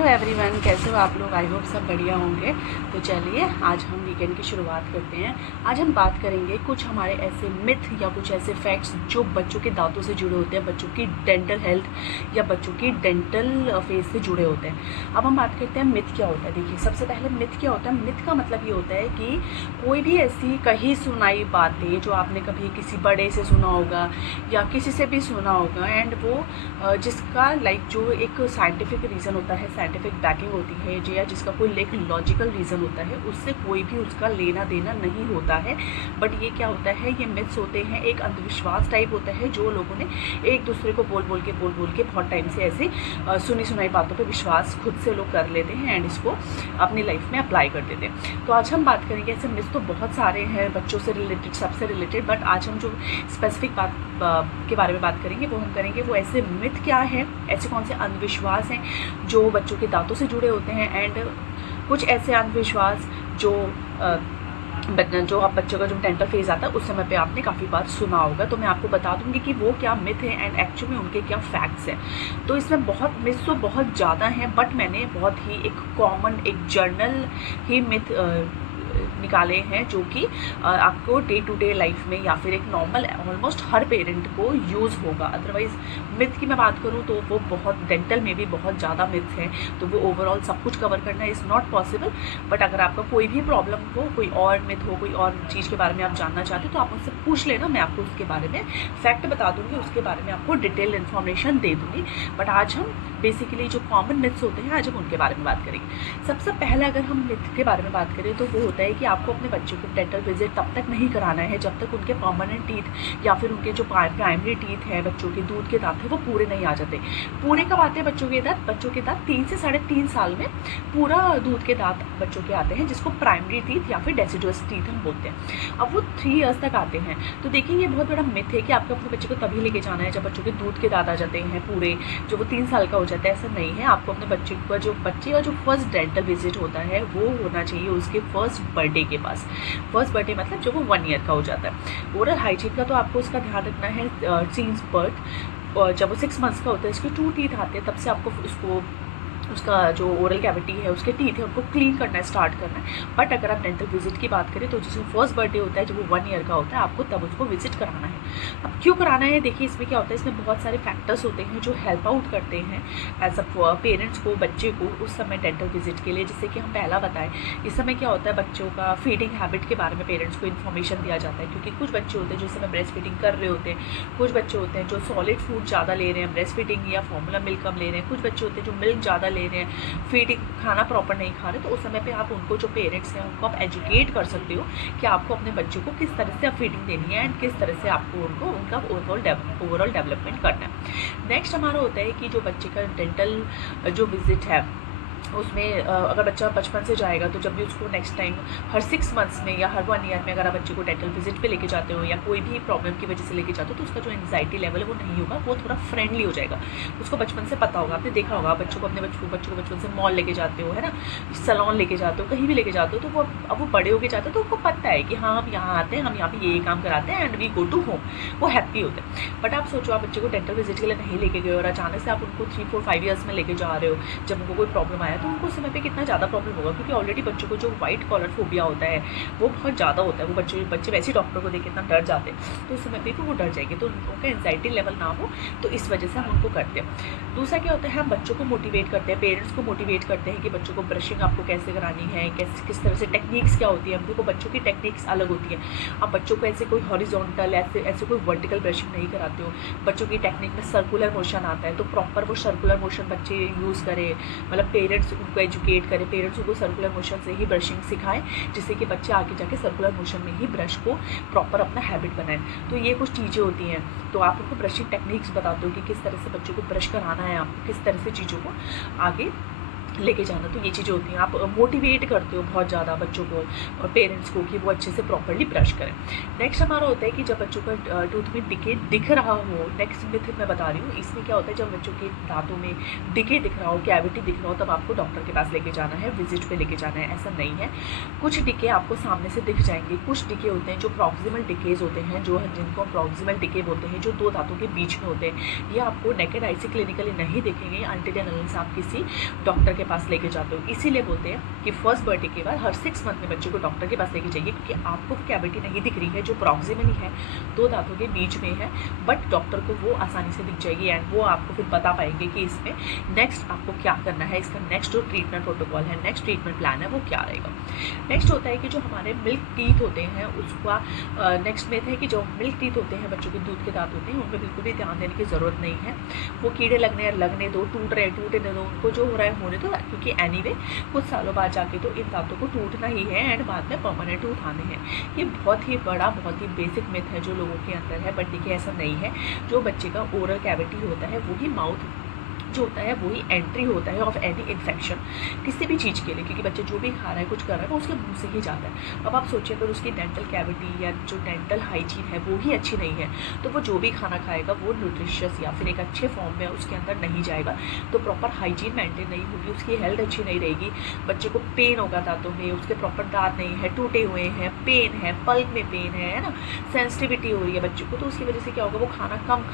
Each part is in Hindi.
हेलो एवरीवन, कैसे हो आप लोग। आई होप सब बढ़िया होंगे। तो चलिए आज हम वीकेंड की शुरुआत करते हैं। आज हम बात करेंगे कुछ हमारे ऐसे मिथ या कुछ ऐसे फैक्ट्स जो बच्चों के दांतों से जुड़े होते हैं, बच्चों की डेंटल हेल्थ या बच्चों की डेंटल फेस से जुड़े होते हैं। अब हम बात करते हैं मिथ क्या होता है। देखिए, सबसे पहले मिथ क्या होता है। मिथ का मतलब ये होता है कि कोई भी ऐसी कहीं सुनाई बातें जो आपने कभी किसी बड़े से सुना होगा या किसी से भी सुना होगा, एंड वो जिसका जो एक साइंटिफिक रीज़न होता है, साइंटिफिक बैकिंग होती है, या जिसका कोई एक लॉजिकल रीज़न होता है, उससे कोई भी उसका लेना देना नहीं होता है। बट ये क्या होता है, ये मिथ्स होते हैं, एक अंधविश्वास टाइप होता है जो लोगों ने एक दूसरे को बोल बोल के बहुत टाइम से ऐसे सुनी सुनाई बातों पे विश्वास खुद से लोग कर लेते हैं एंड इसको अपनी लाइफ में अप्लाई कर देते हैं। तो आज हम बात करेंगे, ऐसे मिथ्स तो बहुत सारे हैं बच्चों से रिलेटेड, सबसे रिलेटेड, बट आज हम जो स्पेसिफिक बात के बारे में बात करेंगे वो हम करेंगे वो ऐसे मिथ क्या है, ऐसे कौन से अंधविश्वास हैं जो बच्चों के दांतों से जुड़े होते हैं, एंड कुछ ऐसे अंधविश्वास जो आप बच्चों का जो डेंटल फेज आता है उस समय पे आपने काफ़ी बार सुना होगा। तो मैं आपको बता दूंगी कि वो क्या मिथ है एंड एक्चुअली में उनके क्या फैक्ट्स हैं। तो इसमें बहुत मिथ्स तो बहुत ज़्यादा हैं, बट मैंने बहुत ही एक कॉमन एक जर्नल ही मिथ निकाले हैं जो कि आपको डे टू डे लाइफ में या फिर एक नॉर्मल ऑलमोस्ट हर पेरेंट को यूज़ होगा। अदरवाइज मिथ की मैं बात करूँ तो वो बहुत डेंटल में भी बहुत ज़्यादा मिथ्स हैं, तो वो ओवरऑल सब कुछ कवर करना इज़ नॉट पॉसिबल। बट अगर आपका कोई भी प्रॉब्लम हो, कोई और मिथ हो, कोई और चीज़ के बारे में आप जानना चाहते हो तो आप मुझसे पूछ लेना, मैं आपको उसके बारे में फैक्ट बता दूँगी, उसके बारे में आपको डिटेल इन्फॉर्मेशन दे दूँगी। बट आज हम बेसिकली जो कॉमन मिथ्स होते हैं आज हम उनके बारे में बात करेंगे। सबसे पहले अगर हम मिथ के बारे में बात करें तो वो होता है कि आपको अपने बच्चों को डेंटल विजिट तब तक नहीं कराना है जब तक उनके परमानेंट टीथ या फिर उनके जो प्राइमरी टीथ है, बच्चों के दूध के दांत है, वो पूरे नहीं आ जाते। पूरे कब आते हैं बच्चों के दांत 3 से 3.5 साल में पूरा दूध के दांत बच्चों के आते हैं, जिसको प्राइमरी टीथ या फिर डेसिडुअस टीथ हम बोलते हैं। अब वो 3 ईयर्स तक आते हैं। तो देखिए, ये बहुत बड़ा मिथ है कि आपको अपने बच्चे को तभी लेके जाना है जब बच्चों के दूध के दांत आ जाते हैं पूरे, जो वो 3 साल का हो जाता है। ऐसा नहीं है। आपको अपने बच्चे का जो फर्स्ट डेंटल विजिट होता है वो होना चाहिए उसके फर्स्ट बर्थडे के पास। फर्स्ट बर्थडे मतलब जो वो 1 ईयर का हो जाता है। ओरल हाइजीन का तो आपको उसका ध्यान रखना है सिंस बर्थ। और जब वो 6 मंथ्स का होता है, इसके 2 टीथ आते हैं, तब से आपको उसका जो ओरल कैविटी है, उसके टीथ है, उनको क्लीन करना स्टार्ट करना है। बट अगर आप डेंटल विजिट की बात करें तो जिसमें फर्स्ट बर्थडे होता है, जब वो 1 ईयर का होता है, आपको तब उसको विजिट कराना है। अब क्यों कराना है, देखिए इसमें क्या होता है, इसमें बहुत सारे फैक्टर्स होते हैं जो हेल्प आउट करते हैं एज अ पेरेंट्स को, बच्चे को उस समय डेंटल विजिट के लिए। जैसे कि हम पहला बताएं, इस समय क्या होता है, बच्चों का फीडिंग हैबिट के बारे में पेरेंट्स को इन्फॉर्मेशन दिया जाता है, क्योंकि कुछ बच्चे होते हैं जो इस समय ब्रेस्ट फीडिंग कर रहे होते हैं, कुछ बच्चे होते हैं जो सॉलिड फूड ज़्यादा ले रहे हैं, ब्रेस्ट फीडिंग या फॉर्मूला मिल्क कम ले रहे हैं, कुछ बच्चे होते हैं जो मिल्क ज़्यादा ले रहे हैं, फीडिंग खाना प्रॉपर नहीं खा रहे। तो उस समय पे आप उनको, जो पेरेंट्स हैं, उनको आप एजुकेट कर सकते हो कि आपको अपने बच्चों को किस तरह से आप फीडिंग देनी है एंड किस तरह से आपको उनको उनका ओवरऑल डेवलपमेंट करना है। नेक्स्ट हमारा होता है कि जो बच्चे का डेंटल जो विजिट है उसमें अगर बच्चा बचपन से जाएगा तो जब भी उसको नेक्स्ट टाइम हर 6 मंथ्स में या हर 1 ईयर में अगर आप बच्चे को डेंटल विजिट पे लेके जाते हो या कोई भी प्रॉब्लम की वजह से लेके जाते हो, तो उसका जो एंग्जाइटी लेवल है वो नहीं होगा, वो थोड़ा फ्रेंडली हो जाएगा। उसको बचपन से पता होगा, आपने देखा होगा बच्चों को बचपन से मॉल लेके जाते हो, है ना, सैलून लेके जाते हो, कहीं भी लेके जाते हो, तो वो अब वो बड़े होके जाते हो तो उनको पता है कि हाँ हम यहाँ आते हैं, हम यहाँ पे ये काम कराते हैं and we go to home. वो हैप्पी होते हैं। बट आप सोचो, आप बच्चे को डेंटल विजिट के लिए नहीं लेके गए और अचानक से आप उनको 3, 4, 5 ईयर्स में लेके जा रहे हो, जब उनको कोई प्रॉब्लम आया तो उनको उस समय पे कितना ज़्यादा प्रॉब्लम होगा, क्योंकि ऑलरेडी बच्चों को जो वाइट कॉलर फोबिया होता है वो बहुत ज़्यादा होता है। वो बच्चे वैसे डॉक्टर को देख के इतना डर जाते हैं, तो उस समय पे भी वो डर जाएंगे, तो उनका एंजाइटी लेवल ना हो, तो इस वजह से हम उनको करते हैं। दूसरा क्या होता है, हम बच्चों को मोटिवेट करते हैं, पेरेंट्स को मोटिवेट करते हैं कि बच्चों को ब्रशिंग आपको कैसे करानी है, किस तरह से टेक्निक्स क्या होती है। हम देखो, बच्चों की टेक्निक्स अलग होती है। आप बच्चों को ऐसे कोई हॉरिजॉन्टल ऐसे कोई वर्टिकल ब्रशिंग नहीं कराते हो। बच्चों की टेक्निक में सर्कुलर मोशन आता है, तो प्रॉपर वो सर्कुलर मोशन बच्चे यूज़ करें, मतलब पेरेंट्स उनको एजुकेट करें, पेरेंट्स उनको सर्कुलर मोशन से ही ब्रशिंग सिखाएं, जिससे कि बच्चे आगे जाके सर्कुलर मोशन में ही ब्रश को प्रॉपर अपना हैबिट बनाएं। तो ये कुछ चीज़ें होती हैं। तो आप उनको ब्रशिंग टेक्निक्स बताते हो कि किस तरह से बच्चों को ब्रश कराना है, आपको किस तरह से चीज़ों को आगे लेके जाना। तो ये चीज़ें होती हैं। आप मोटिवेट करते हो बहुत ज़्यादा बच्चों को और पेरेंट्स को कि वो अच्छे से प्रॉपर्ली ब्रश करें। नेक्स्ट हमारा होता है कि जब बच्चों का टूथ में डिके दिख रहा हो, नेक्स्ट मिथ मैं बता रही हूँ, इसमें क्या होता है, जब बच्चों के दांतों में डिके दिख रहा हो, कैविटी दिख रहा हो, तब आपको डॉक्टर के पास लेके जाना है, विजिट पे लेके जाना है। ऐसा नहीं है, कुछ डिके आपको सामने से दिख जाएंगे, कुछ डिके होते हैं जो प्रॉक्सिमल डिकेज होते हैं, जिनको हम प्रॉक्सिमल डिके बोलते हैं, जो 2 दांतों के बीच में होते हैं। ये आपको नेकेड आई से क्लिनिकली नहीं दिखेंगे अनटिल एंड अनलेस आप किसी डॉक्टर के पास लेके जाते हो। इसीलिए बोलते हैं कि फर्स्ट बर्थडे के बाद हर 6 मंथ में बच्चे को डॉक्टर के पास लेके जाइए, क्योंकि आपको कैविटी नहीं दिख रही है जो प्रॉक्सिमली है, 2 दांतों के बीच में है, बट डॉक्टर को वो आसानी से दिख जाएगी एंड वो आपको फिर बता पाएंगे कि इसमें नेक्स्ट आपको क्या करना है, इसका नेक्स्ट जो ट्रीटमेंट प्रोटोकॉल है, नेक्स्ट ट्रीटमेंट प्लान है वो क्या रहेगा। नेक्स्ट होता है कि जो हमारे मिल्क टीथ होते हैं उसका नेक्स्ट मेथ है कि जो मिल्क टीथ होते हैं, बच्चों के दूध के दांत होते हैं, उनमें बिल्कुल भी ध्यान देने की ज़रूरत नहीं है। वो कीड़े लगने दो, टूटने दो, उनको जो हो रहा है होने दो, क्योंकि एनीवे कुछ सालों बाद जाके तो इन दांतों को टूटना ही है एंड बाद में परमानेंट टूथ आने हैं। ये बहुत ही बड़ा, बहुत ही बेसिक मिथ है जो लोगों के अंदर है, बट देखिए ऐसा नहीं है। जो बच्चे का ओरल कैविटी होता है वही माउथ जो होता है वही एंट्री होता है ऑफ एनी इन्फेक्शन किसी भी चीज़ के लिए, क्योंकि बच्चे जो भी खा रहा है कुछ कर रहा है वो उसके मुंह से ही जाता है। अब आप सोचिए अगर उसकी डेंटल कैविटी या जो डेंटल हाइजीन है वो ही अच्छी नहीं है, तो वो जो भी खाना खाएगा वो न्यूट्रिशियस या फिर एक अच्छे फॉर्म में उसके अंदर नहीं जाएगा, तो प्रॉपर हाइजीन मेंटेन नहीं होगी, उसकी हेल्थ अच्छी नहीं रहेगी, बच्चे को पेन होगा दांतों में, उसके प्रॉपर दांत नहीं है, टूटे हुए हैं, पेन है, पल्प में पेन है ना, सेंसिटिविटी हो रही है बच्चे को, तो उसकी वजह से क्या होगा, वो खाना कम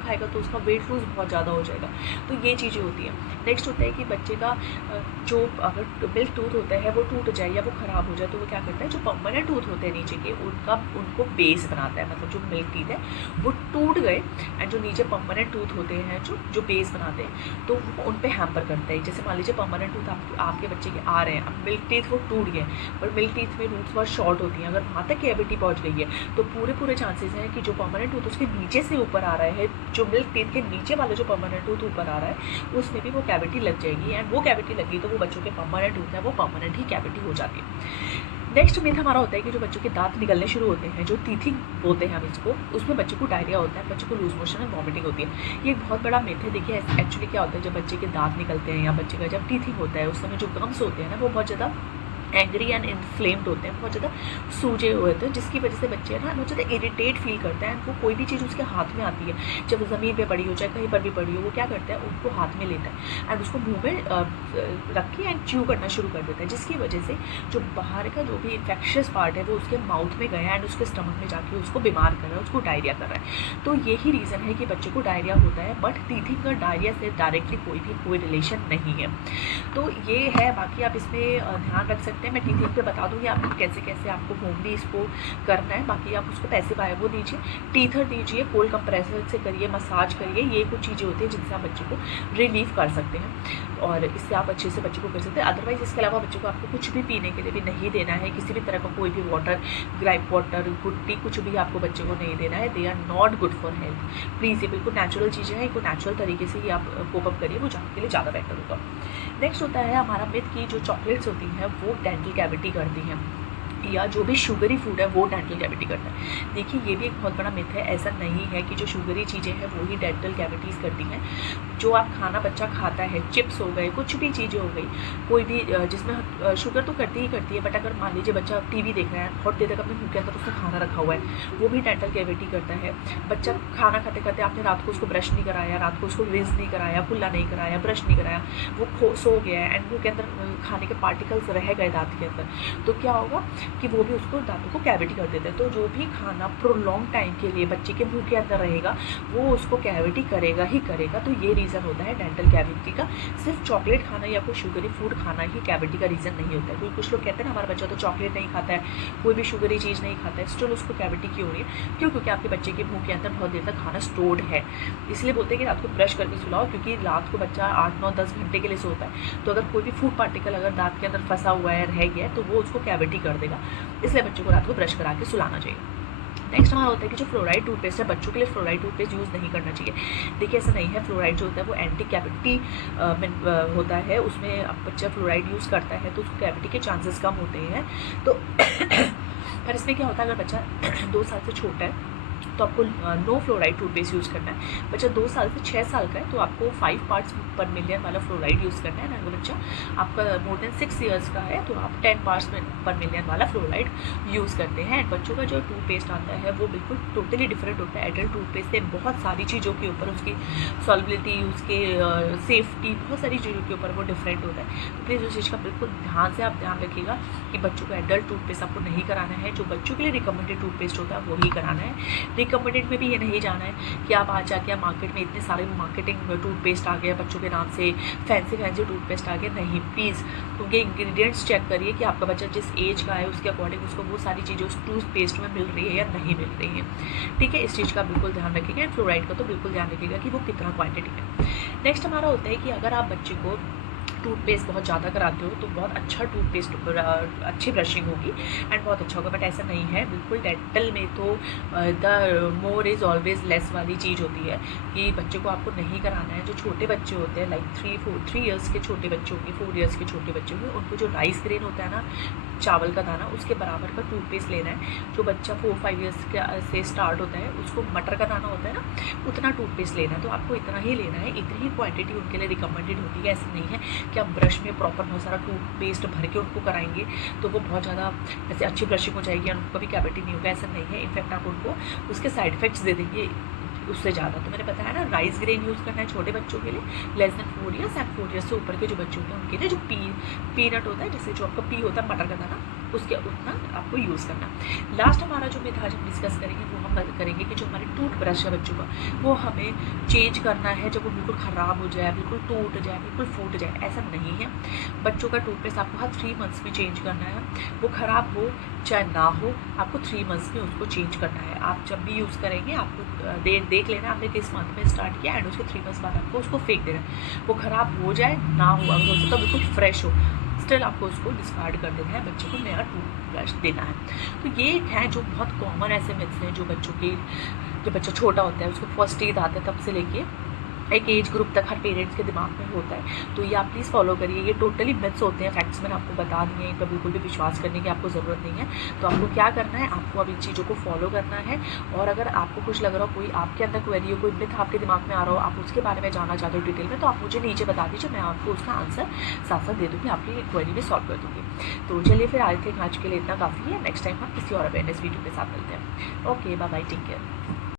खाएगा तो उसका वेट लूज बहुत ज़्यादा हो जाएगा। तो ये चीज़ें होती हैं। नेक्स्ट होता है कि बच्चे का जो अगर मिल्क टूथ होता है वो टूट जाए या वो ख़राब हो जाए, तो वो क्या करता है, जो परमानेंट टूथ होते हैं नीचे के उनको बेस बनाता है, मतलब जो मिल्क टीथ है वो टूट गए एंड जो नीचे परमानेंट टूथ होते हैं जो बेस बनाते हैं, तो वो उन पर हैम्पर करता है। जैसे मान लीजिए परमानेंट टूथ आपके बच्चे के आ रहे हैं, अब मिल्क टीथ वो टूट गए, पर मिल्क टीथ में रूट्स बहुत शॉर्ट होती हैं, अगर वहाँ तक कैविटी पहुँच गई है तो पूरे चांसेस हैं कि जो परमानेंट टूथ उसके नीचे से ऊपर आ रहा है, जो मिल्क टीथ के नीचे वाला जो परमानेंट टूथ ऊपर आ रहा है उसमें भी वो कैविटी लग जाएगी एंड वो कैविटी लगी तो वो बच्चों के परमानेंट टूथ है वो परमानेंट ही कैविटी हो जाती है। नेक्स्ट मिथ हमारा होता है कि जो बच्चों के दांत निकलने शुरू होते हैं, जो टीथिंग बोलते हैं हम इसको, उसमें बच्चे को डायरिया होता है, बच्चे को लूज मोशन एंड वॉमिटिंग होती है। ये एक बहुत बड़ा मिथ है। देखिए एक्चुअली क्या होता है, जब बच्चे के दांत निकलते हैं या बच्चे का जब टीथिंग होता है उस समय जो गम्स होते हैं ना वो बहुत ज़्यादा एंग्री एंड इन्फ्लेम्ड होते हैं, बहुत ज़्यादा सूजे हुए होते हैं, जिसकी वजह से बच्चे ना बहुत ज़्यादा इरिटेट फील करते हैं। वो कोई भी चीज़ उसके हाथ में आती है, जब वो ज़मीन पे पड़ी हो चाहे कहीं पर भी पड़ी हो, वो क्या करता है, उनको हाथ में लेता है एंड उसको मुंह में रख के एंड च्यू करना शुरू कर देता है, जिसकी वजह से जो बाहर का जो भी इन्फेक्शियस पार्ट है वो उसके माउथ में गया एंड उसके स्टमक में जाके उसको बीमार कर रहा है, उसको डायरिया कर रहा है। तो यही रीज़न है कि बच्चे को डायरिया होता है, बट टीथिंग का डायरिया से डायरेक्टली कोई रिलेशन नहीं है। तो ये है, बाकी आप इसमें ध्यान रख सकते हैं। मैं टीथिंग पे बता दूँगी आपको कैसे आपको होमली इसको करना है। बाकी आप उसको पैसे पाए वो दीजिए, टीथर दीजिए, कोल्ड कंप्रेसर से करिए, मसाज करिए, ये कुछ चीज़ें होती हैं जिनसे आप बच्चे को रिलीव कर सकते हैं और इससे आप अच्छे से बच्चे को कर सकते हैं। अदरवाइज़ इसके अलावा बच्चे को आपको कुछ भी पीने के लिए भी नहीं देना है, किसी भी तरह का कोई भी वाटर, ग्राइप वाटर, गुट्टी, कुछ भी आपको बच्चे को नहीं देना है। They are not good for health. Please ये बिल्कुल नेचुरल चीज़ें हैं, इनको नेचुरल तरीके से ही आप कोप अप करिए, वो आपके लिए ज़्यादा बेटर होगा। नेक्स्ट होता है हमारा मिथ की जो चॉकलेट्स होती हैं वो डेंटल कैविटी करती हैं, या जो भी शुगरी फूड है वो डेंटल कैविटी करता है। देखिए ये भी एक बहुत बड़ा मिथ है। ऐसा नहीं है कि जो शुगरी चीज़ें हैं वो ही डेंटल कैविटीज़ करती हैं। जो आप खाना बच्चा खाता है, चिप्स हो गए, कुछ भी चीज़ें हो गई, कोई भी जिसमें शुगर तो करती ही है, बट अगर मान लीजिए बच्चा टीवी देख रहा है, बहुत देर तक अपने मुँह के अंदर उसने खाना रखा हुआ है, वो भी डेंटल कैविटी करता है। बच्चा खाना खाते खाते आपने रात को उसको ब्रश नहीं कराया, रात को उसको रिंस नहीं कराया, कुल्ला नहीं कराया, ब्रश नहीं कराया, वो सो गया है एंड मुँह के अंदर खाने के पार्टिकल्स रह गए दांत के अंदर, तो क्या होगा कि वो भी उसको दांतों को कैविटी कर देते हैं। तो जो भी खाना प्रोलॉन्ग टाइम के लिए बच्चे के मुंह के अंदर रहेगा वो उसको कैविटी करेगा ही करेगा। तो ये रीज़न होता है डेंटल कैविटी का। सिर्फ चॉकलेट खाना या कोई शुगरी फूड खाना ही कैविटी का रीज़न नहीं होता है। क्योंकि कुछ लोग कहते हैं ना हमारा बच्चा तो चॉकलेट नहीं खाता है, कोई भी शुगरी चीज़ नहीं खाता है, स्टिल उसको कैविटी क्यों हो रही है? क्यों? क्योंकि आपके बच्चे के मुँह के अंदर बहुत देर तक खाना स्टोर्ड है। इसलिए बोलते हैं कि रात को ब्रश करके सुलाओ, क्योंकि रात को बच्चा 8, 9, 10 घंटे के लिए सोता है, तो अगर कोई भी फूड पार्टिकल अगर दांत के अंदर फंसा हुआ है, रह गया है, तो वो उसको कैविटी कर देगा। इसलिए बच्चों को रात को ब्रश करा के सुलाना चाहिए। नेक्स्ट हमारा होता है कि जो फ्लोराइड टूथपेस्ट है, बच्चों के लिए फ्लोराइड टूथपेस्ट यूज़ नहीं करना चाहिए। देखिए ऐसा नहीं है, फ्लोराइड जो होता है वो एंटी कैविटी होता है, उसमें अब बच्चा फ्लोराइड यूज़ करता है तो उसको कैविटी के चांसेस कम होते हैं। तो पर इसमें क्या होता है, अगर बच्चा 2 साल से छोटा है तो आपको नो फ्लोराइड टूथपेस्ट यूज़ करना है। बच्चा 2 साल से 6 साल का है तो आपको 5 पार्ट्स पर मिलियन वाला फ्लोराइड यूज़ करना है। अगर बच्चा आपका मोर देन 6 ईयर्स का है तो आप 10 पार्ट्स पर मिलियन वाला फ्लोराइड यूज़ करते हैं। बच्चों का जो टूथपेस्ट आता है वो बिल्कुल टोटली डिफरेंट होता है एडल्ट टूथपेस्ट से। बहुत सारी चीज़ों के ऊपर उसकी सॉल्बिलिटी, उसके सेफ्टी, बहुत सारी चीज़ों के ऊपर वो डिफरेंट होता है। तो प्लीज़ उस चीज़ का बिल्कुल ध्यान से आप ध्यान रखिएगा कि बच्चों का एडल्ट टूथपेस्ट आपको नहीं कराना है। जो बच्चों के लिए रिकमेंडेड टूथपेस्ट होता है वही कराना है। रिकमेंडेड में भी ये नहीं जाना है कि आप आज जाके मार्केट में इतने सारे मार्केटिंग टूथपेस्ट आ गए बच्चों के नाम से, फैंसी टूथपेस्ट आ गए। नहीं, प्लीज़ उनके इंग्रेडिएंट्स चेक करिए कि आपका बच्चा जिस एज का है उसके अकॉर्डिंग उसको वो सारी चीज़ें उस टूथपेस्ट में मिल रही है या नहीं मिल रही है। ठीक है, इस चीज़ का बिल्कुल ध्यान रखिएगा। एंड फ्लोराइड का तो बिल्कुल ध्यान रखिएगा कि वो कितना क्वांटिटी है। नेक्स्ट हमारा होता है कि अगर आप बच्चे को टूथपेस्ट बहुत ज़्यादा कराते हो तो बहुत अच्छा टूथपेस्ट अच्छी ब्रशिंग होगी एंड बहुत अच्छा होगा, बट ऐसा नहीं है बिल्कुल। डेंटल में तो the more is always less वाली चीज़ होती है कि बच्चे को आपको नहीं कराना है। जो छोटे बच्चे होते हैं लाइक 3 ईयर्स के छोटे बच्चे होंगे, 4 ईयर्स के छोटे बच्चे होंगे, उनको जो राइस ग्रेन होता है ना, चावल का दाना, उसके बराबर का टूथपेस्ट लेना है। जो बच्चा 4-5 ईयर्स से स्टार्ट होता है उसको मटर का दाना होता है ना, उतना टूथपेस्ट लेना है। तो आपको इतना ही लेना है, इतनी ही क्वांटिटी उनके लिए रिकमेंडेड होती है। ऐसा नहीं है कि आप ब्रश में प्रॉपर बहुत सारा टूथपेस्ट भर के उनको कराएंगे तो वो बहुत ज़्यादा ऐसे अच्छी ब्रशिंग हो जाएगी और उनको कभी कैविटी नहीं होगा, ऐसा नहीं है। इनफैक्ट आप उनको उसके साइड इफेक्ट्स दे देंगे उससे ज़्यादा। तो मैंने बताया ना, राइस ग्रेन यूज़ करना है छोटे बच्चों के लिए, less than 4 years and 4 years से ऊपर के जो बच्चे होते हैं उनके लिए जो पीनट होता है, जैसे जो आपका पी होता है मटर का दाना, उसके उतना आपको यूज़ करना। लास्ट हमारा जो मिथ आज हम डिस्कस करेंगे वो हम करेंगे कि जो हमारे टूथ ब्रश है बच्चों का, वो हमें चेंज करना है जब वो बिल्कुल ख़राब हो जाए, बिल्कुल टूट जाए, बिल्कुल फूट जाए। ऐसा नहीं है। बच्चों का टूथपेस्ट आपको हर 3 मंथ्स में चेंज करना है। वो ख़राब हो चाहे ना हो, आपको 3 मंथ्स में उसको चेंज करना है। आप जब भी यूज़ करेंगे आपको देख लेना आपने किस मंथ में स्टार्ट किया एंड उसके 3 मंथ्स बाद आपको उसको फेंक देना है। वो ख़राब हो जाए ना हो, अगर हो सकता बिल्कुल फ्रेश हो, स्टिल आपको उसको डिस्कार्ड कर देना है, बच्चे को नया टूथब्रश देना है। तो ये है जो बहुत कॉमन ऐसे मिथ्स हैं जो बच्चों के, जब बच्चा छोटा होता है उसको फर्स्ट ईद आता है तब से लेके एक एज ग्रुप तक हर पेरेंट्स के दिमाग में होता है। तो ये आप प्लीज़ फॉलो करिए। ये टोटली मिथ्स होते हैं, फैक्ट्स मैंने आपको बता दिए हैं, इन पर बिल्कुल भी विश्वास करने की आपको ज़रूरत नहीं है। तो आपको क्या करना है, आपको अब इन चीज़ों को फॉलो करना है। और अगर आपको कुछ लग रहा हो, कोई आपके अंदर क्वेरी हो, कोई मिथ आपके दिमाग में आ रहा हो, आप उसके बारे में जानना चाहते हो डिटेल में, तो आप मुझे नीचे बता दीजिए, मैं आपको उसका आंसर साथ साथ दे दूँगी, आपकी क्वेरी भी सॉल्व कर दूँगी। तो चलिए फिर आज के लिए इतना काफ़ी है। नेक्स्ट टाइम हम किसी और अवेयरनेस वीडियो के साथ मिलते हैं। Okay, bye bye, take care.